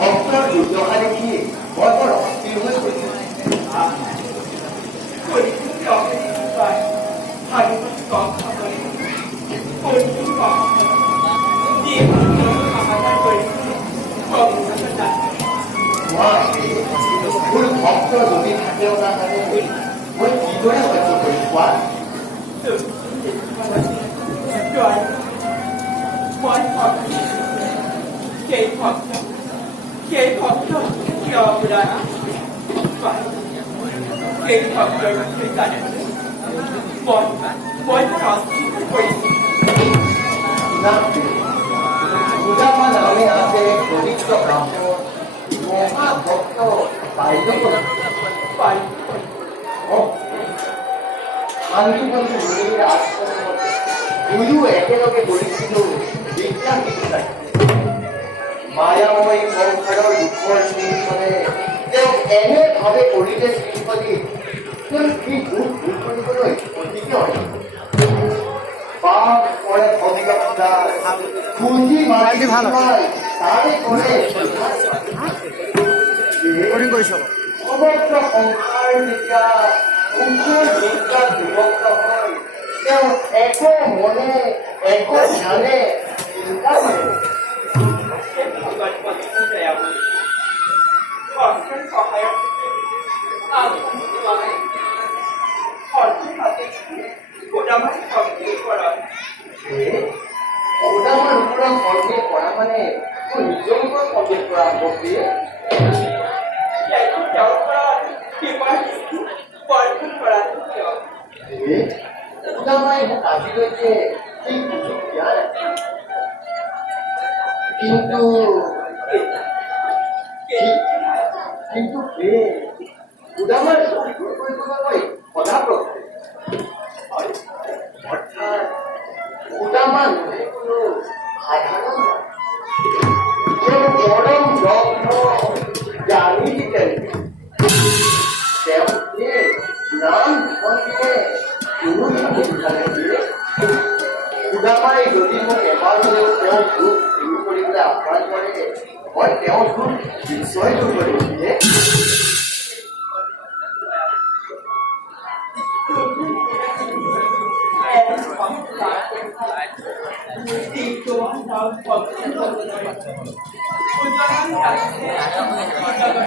ভক্তৰ দুৰ্দশা দেখি মই বৰ অস্থিৰ হৈ গৈছোঁ। মোৰ ভক্ত যদি থাকেও নাথাকে মই কিদৰে সহ্য কৰি কোৱা? পূজামান নামে আছে পবিত্ৰ ব্ৰাহ্মণ মহাভক্ত শান্তিবন্ধু মুনিৰ আশ্ৰমত দুয়ো একেলগে কৰিছিলোঁ বিদ্যা শিক্ষা। মায়াময় সংসাৰৰ দুখৰ শৃংখলে তেওঁ এনেভাৱে কৰিলে শৃংখলি তেওঁ কি দুখ দূৰ কৰিবলৈ অতিকে পাপ কৰে ভগিতা খুঁজি মাটি ভাই তাৰে কৰে সমগ্ৰ সংসাৰ যেতিয়া সুখৰ বিদ্যাত বিভক্ত হয় তেওঁ একো মনে একো ধ্যানে চিন্তা কৰে। ওদামাৰ ওপৰত কৰ্মেই কৰা মানে মোৰ নিজৰ ওপৰত কৰ্মেই কৰা ভক্তিয়ে ওদামাই মোক আজিলৈকে সেই সুযোগ দিয়া নাই। কিন্তু ওদামাৰ চকু কৰিবলৈ সদা প্ৰকাৰে অৰ্থাৎ ওদামা নহয় কোনো সাধাৰণ তেওঁ পৰম ব্ৰহ্ম জ্ঞানী দিলেন। তেওঁ নাম ধৰণে কোনো ভাবে ওদামাই যদি মোক এবাৰ হ'লেও তেওঁ দুখ দূৰ কৰিবলৈ আহ্বান কৰে মই তেওঁৰ দুখ নিশ্চয় দূৰ কৰিম।